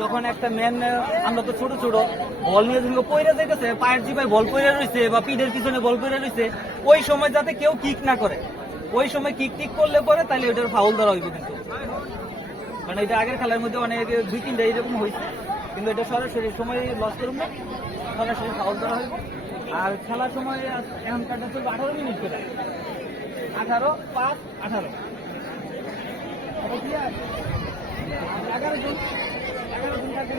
যখন একটা ম্যান আমরা তো ছোট ছোট, বল নিয়ে যখন পয়রা যাইতেছে, পায়ের জিপায় বল পয়রা রয়েছে বা পিঠের পিছনে বল পয়রা রয়েছে ওই সময় যাতে কেউ কিক না করে। ওই সময় কিক টিক করলে পরে তাহলে ওটার ফাউল ধরা হইব কিন্তু। কারণ এটা আগের খেলার মধ্যে অনেক দুই তিনটা এরকম হয়েছে কিন্তু এটা সরাসরি সময় লস করুন না। সরাসরি ফাউল ধরা হবে আর খেলার সময় এখন কাটা চলবে আঠারো মিনিট করে। আঠারো, পাঁচ, আঠারো। এগারো জন। এগারো জন ক্যাপ্টেন